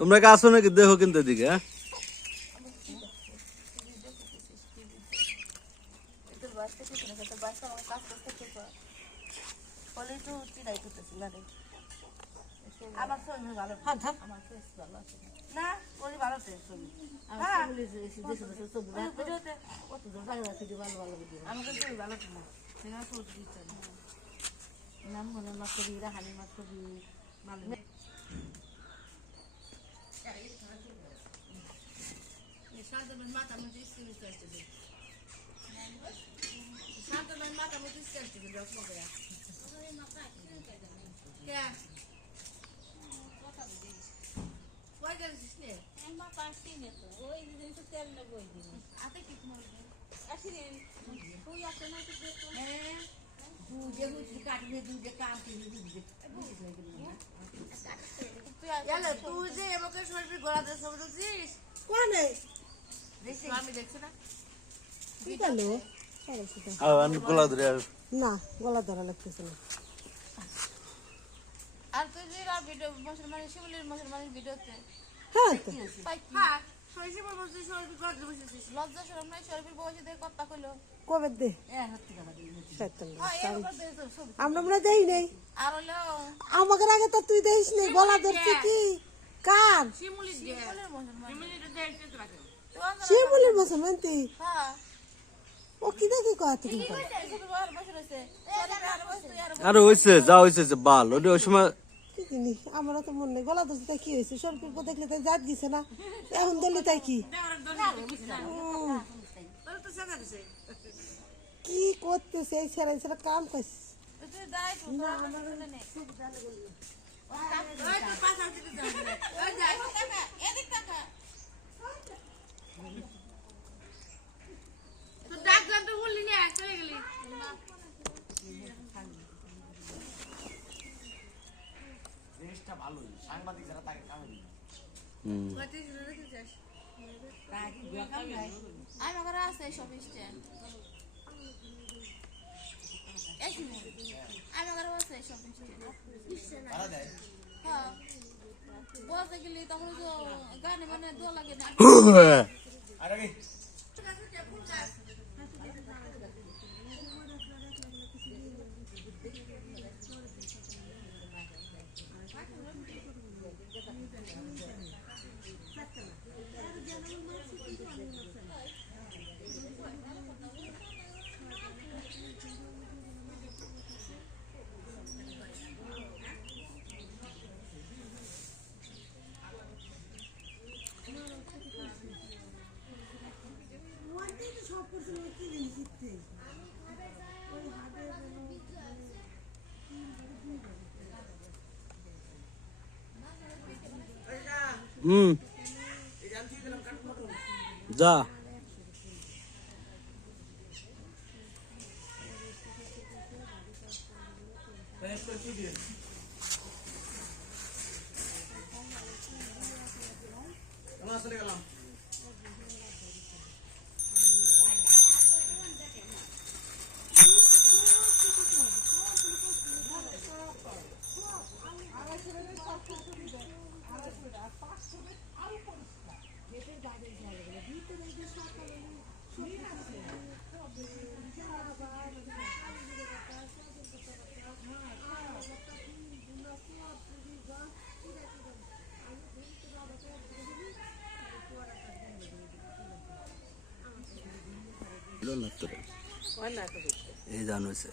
তোমরা কি আসো নাকি দেখো কিন্তু এদিকে হ্যাঁ আমার ছবি ভালো আমার ফেস ভালো আছে না ওই ভালো আছে ছবি আমাকে ছবি ভালো আছে না সেখানে ছবি দিচ্ছে নাম মনে আমার ছবি রাহানিমার ছবি ভালো মাথা মধ্যে স্কিল আসছে শান্তমের মাথা মধ্যে স্কিল আসছে কয় গেছিস নে মা পাঁচটি নে তো ওই দিন তো তেল নেব ওই দিন আতে কি তোমার আসিরেন তুই আসে না তো দেখো হ্যাঁ দুধে মুচি কাটবে দুধে কাটবে দুধে তুই যে আমাকে সরবি গলাতে সব দিছিস কোনে দেখছি আমি দেখছি না কি হলো গলা ধরে না গলা ধরা লাগতেছে না আর তুই যে ভিডিও মুসলমানের শিবলির মুসলমানের ভিডিওতে হ্যাঁ হ্যাঁ শরীফের বসে শরীফের গলাতে বসেছিস লজ্জা শরম নাই শরীফের বসে দিয়ে কথা কইলো কবে দে আমরা মনে দেই নাই আর হলো আমাকে আগে তো তুই দেইস নাই গলা ধরছিস কি কার শিমুলির মুসলমান তুই ও কি দেখি কয় তুই আরে হইছে যা হইছে যে বাল ওই সময় কি জিনিস আমারও তো মনে নেই গলা ধরছে তাই কি হয়েছে শরীফের পর দেখলে তাই জাত গেছে না এখন ধরলে তাই কি কি করতেছে এই ছেড়ে ছেড়ে কাম করছে ডাকলাম তো বললি না চলে গেলি দেশটা ভালোই সাংবাদিক যারা তাকে কামে দিবে আমার ঘরে আছে সব স্ট্যান্ড আমার ঘরে আছে সব স্ট্যান্ড হ্যাঁ বলতে গেলে তখন গানে মানে দোয়া লাগে না যা চলে গেলাম এই জান হয়েছে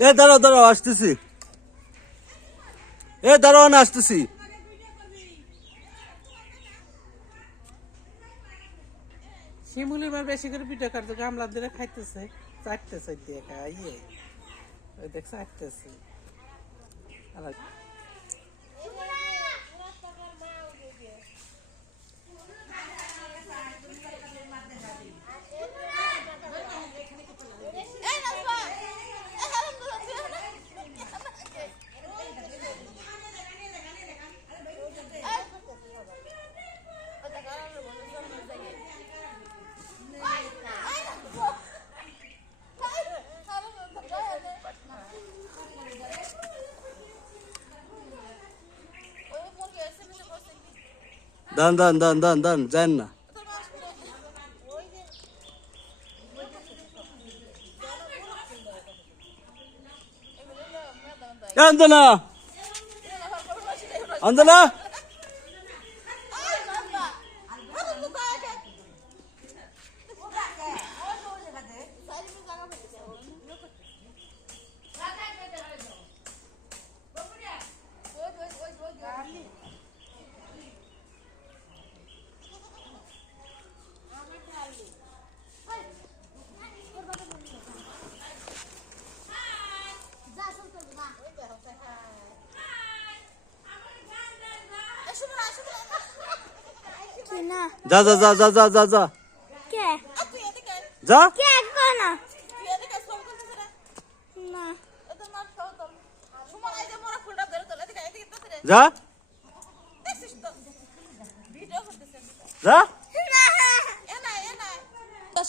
দাঁড়াও দাঁড়াও আসতেছি দাঁড়াও না আসতেছি শিমুলি মার বেশি করে পিঠা কাটতো গামলা ধরে খাইতেছে চাটতেছে দিয়ে খাইয়ে ওই দেখ চাটতেছে দান দান দান দান দান যান না আন্দনা আন্দনা যা যা যা যা যা যা যা কে যা কে কোনা না যা যা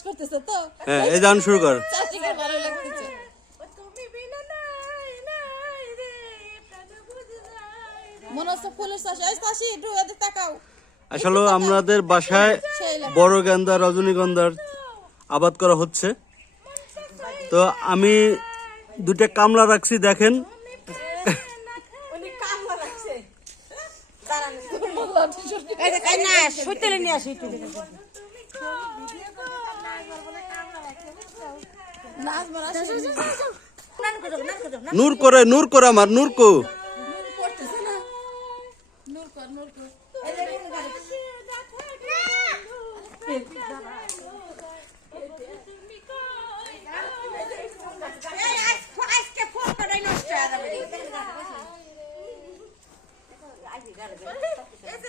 করতেছে তো হ্যাঁ এই গান শুরু কর চাচিকে ভালো লাগতেছে মনে হচ্ছে ফুলের চাষ এই চাষি একটু এদিকে তাকাও আসলে আমাদের বাসায় বড় গেন্দা রজনীগন্ধার আবাদ করা হচ্ছে তো আমি দুটো কামলা রাখছি দেখেন উনি কামলা রাখছে দাঁড়ান এই না সুইতেলে নিয়ে আসি নাচ মারা নূর করে আমার নূর কো করতেছে না নূর কর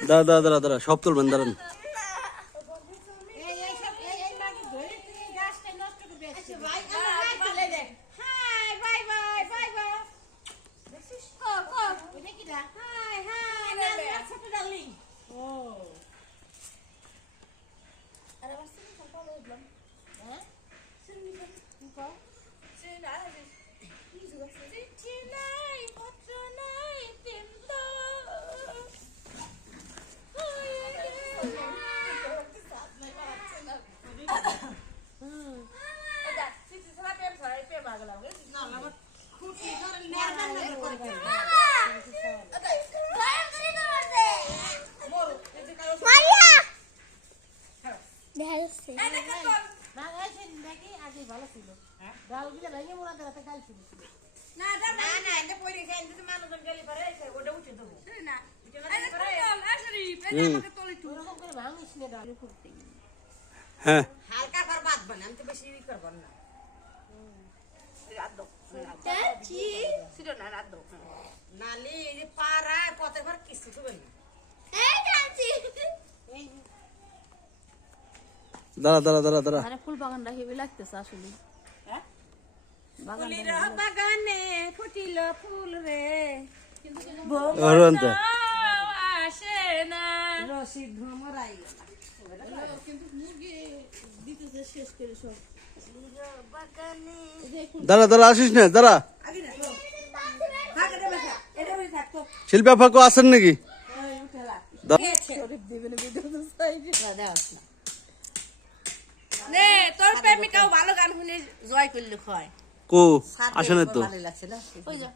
দাঁড়া দাঁড়া দাঁড়া দাঁড়া সব তুলবেন দাঁড়ান হ্যাঁ হালকা কর বাদ বানা আমি তো বেশি করব না রাত দাও ছিল না রাত দাও নালি এই যে পাড়া পথে ঘর কিছু তো বলি দাঁড়া দাঁড়া দাঁড়া দাঁড়া আরে ফুল বাগানটা হেভি লাগতেছে আসলে ফুলের বাগানে ফুটিল ফুল রে অরন্ত আসে না রশি ভ্রমরাই কিন্তু মুরগি দিতেছে শেষ করে সব বাগানে দাঁড়া দাঁড়া আসিস না দাঁড়া শিল্পা ফাঁকো আসেন নাকি তোর প্রেমিকাও ভালো গান শুনে জয় করলে হয় কো আসে না তো ওই যা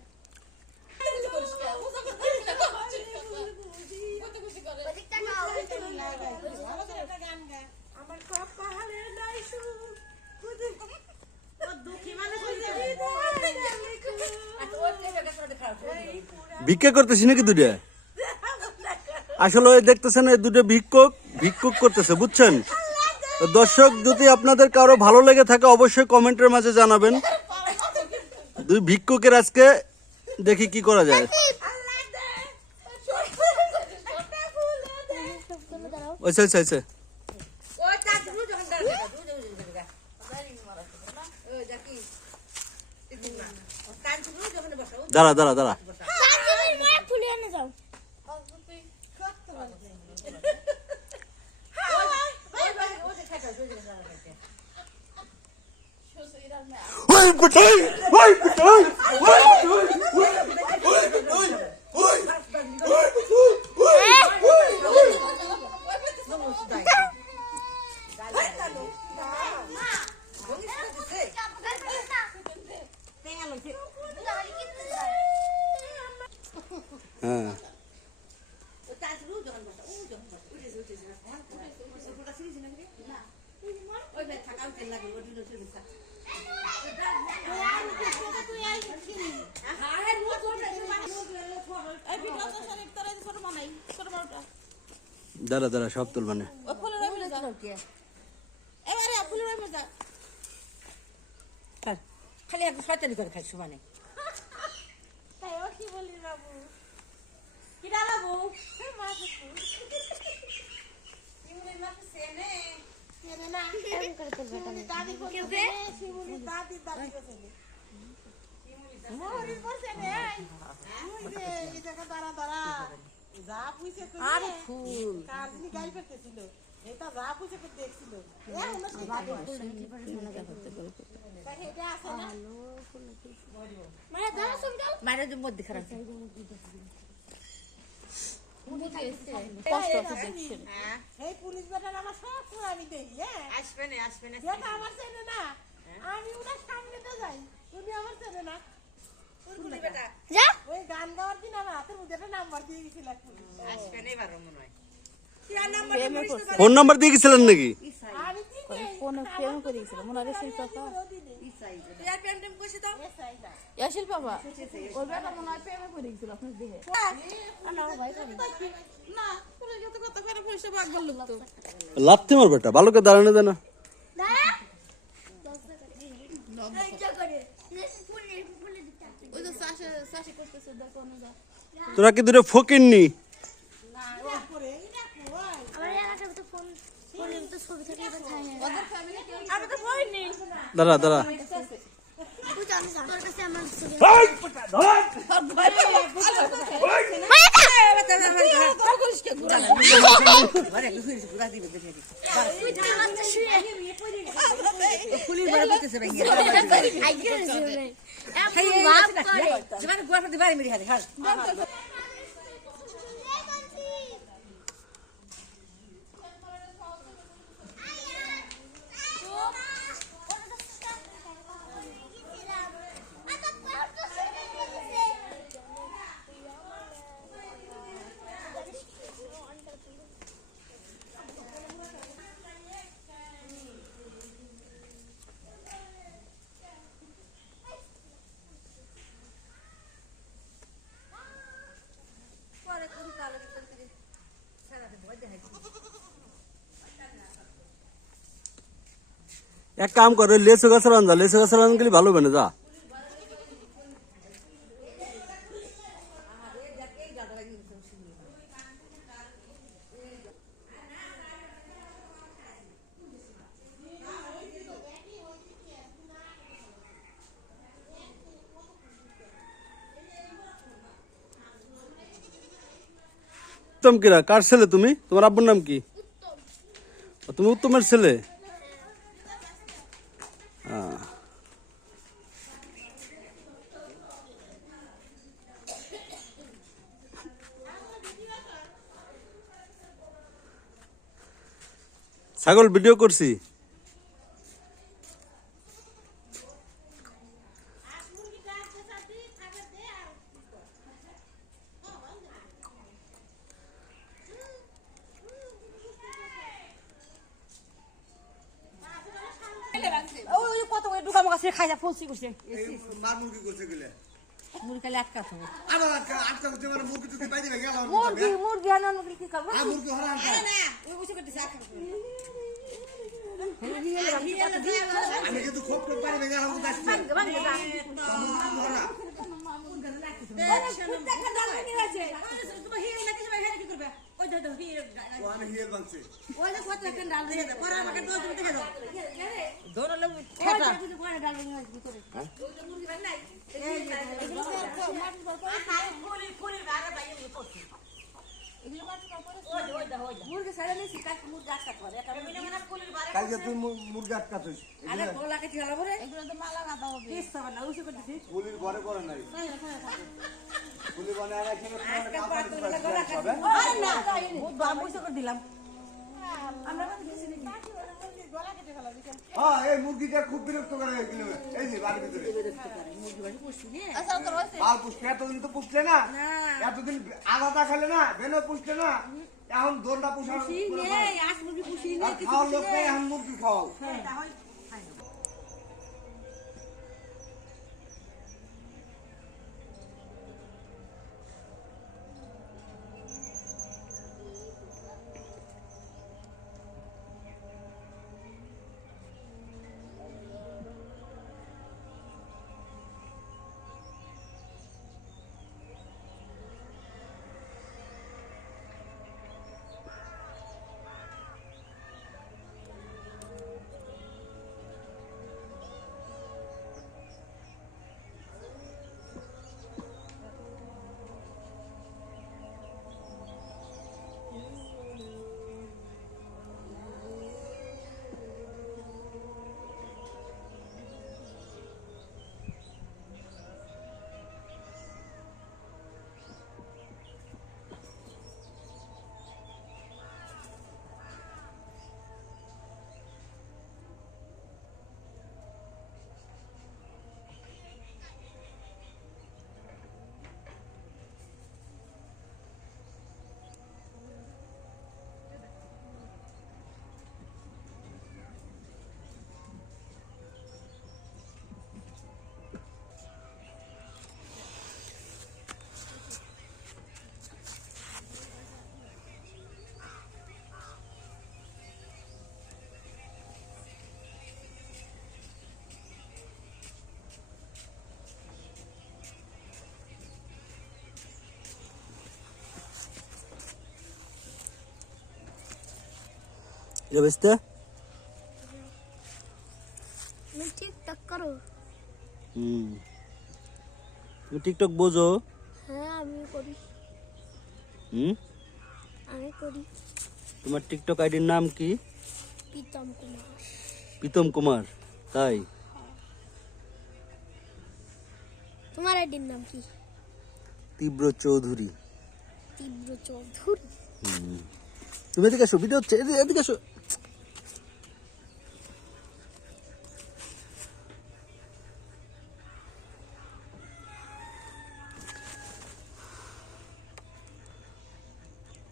আমার কপালে লাইসু ও দুঃখী মানুষ ভিক্ষা করতেছি নাকি দুটা আসলে ওই দেখতেছেন এই দুটো ভিক্ষুক করতেছে বুঝছেন তো দর্শক যদি আপনাদের কারো ভালো লেগে থাকে অবশ্যই কমেন্টের মাঝে জানাবেন দুই ভিক্ষুকের আজকে দেখি কি করা যায় ওইসে ওইসে ওইসে দাঁড়া দাঁড়া দাঁড়া ওই পিটাই ওই পিটাই ওই পিটাই ওই পিটাই ওই পিটাই তেল লাগে ওই দিন চলে গেছে দাঁড়া দাঁড়া সব তুলবা না খালি একটু শয়তানি করে খাই সমানে আরে ফুল মায়ের মধ্যে খারাপ এই পুলিশ বেটার আমার সব সময় আমি দেখি হ্যাঁ আসবে না যেটা আমার চেনে না আমি ওনার সামনে তো যাই উনি আমার চেনে না ওই গান গাওয়ার দিন আমার হাতের মধ্যে একটা নাম্বার দিয়ে গেছিল এক পুলিশ। আসবে না এবার মনে হয় ফোন নাম্বার দিয়ে গেছিলেন নাকি আমি দিনে ফোনে প্রেম করে গেছিল মনে হয় শিল্পা শিল্পা ওর বেটা মনে হয় প্রেমে করে গেছিল আপনার দেখে না পুরো যত কথা করে পয়সা ভাগ করলো তো লাথি মার বেটা ভালো করে দাঁড়ানো দেয় না ওই যে চাষি করতেছে দেখো না তোরা কি দুটো ফকিরনি আমি তো কইনি দাঁড়া দাঁড়া পুলিশ বাড়ি বলতেছে ভাই জীবনে গুয়ার প্রতি বাড়ি মেরে হাতে হার এক কাম করে লেচু গাছের আনজা লেচু গাছের আন গেলে ভালো হবে না যা উত্তম কিরা কার ছেলে তুমি তোমার আব্বুর নাম কি তুমি উত্তমের ছেলে ছাগল ভিডিও করছি ওই কত ওই দুকা মুখা সে খাইয়া ফলসি করছে মার মুরগি করছে গেলে মুরগি কালে আটকা তো আবার আটকা করতে মানে মুরগি টুকি পাই দিবে গেল মুরগি আনা মুরগি কি করব মুরগি হরান আরে না ওই বসে করতেছে আমি কিন্তু খুব খুব পারি গেল আমি যাচ্ছি আমি হিল বানছি কালকে তুই মুরগি আটকাছিস পুলির ঘরে করে নাই পুলির ঘরে আর এখানে দিলাম হ্যাঁ এই মুরগিটা খুব বিরক্ত করে গেল এই যে বাড়ির ভিতরে আর পুষতে এতদিন তো পুষলে না এতদিন আলাদা খেলে না বেনো পুষলে না এখন দোলটা পুষার খাওয়ার লোক নেই এখন মুরগি খাওয়াও এটা বেচতে তুমি টিকটক করো? তুমি টিকটক বোঝো? হ্যাঁ আমি করি। হুম, আমি করি। তোমার টিকটক আইডির নাম কি? প্রীতম কুমার। প্রীতম কুমার, তাই? তোমার আইডির নাম কি? তীব্র চৌধুরী। তীব্র চৌধুরী। তুমি এদিকে আসো, ভিডিও হচ্ছে, এদিকে আসো।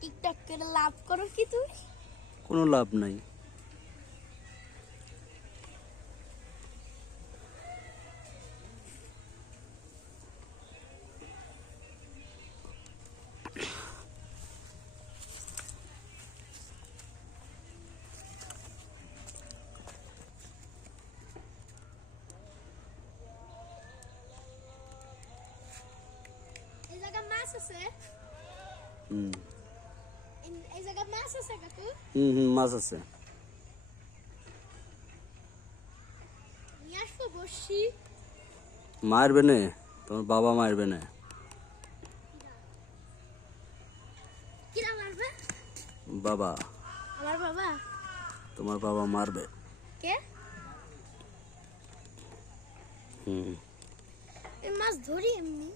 টিকটক করে লাভ করো কি তুমি? কোনো লাভ নাই। এই জায়গা মাছ আছে? হুম এই জায়গা মাছ আছে কাকু? মাছ আছে। নিয়ে আসবো বসি? মারবে না, তোমার বাবা মারবে না। কিরা মারবে? বাবা, আমার বাবা? তোমার বাবা মারবে। কে? হুম, এই মাছ ধরি এমনি।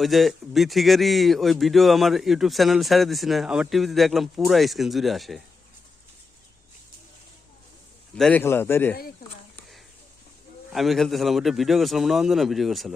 ওই যে বিথিগেরই ওই ভিডিও আমার ইউটিউব চ্যানেলে ছেড়ে দিছি না, আমার টিভিতে দেখলাম পুরা স্ক্রিন জুড়ে আসে। দাঁড়িয়ে খেলা, দাঁড়িয়ে আমি খেলতেছিলাম, ওটা ভিডিও করছিলাম, অঞ্জনা ভিডিও করছিল।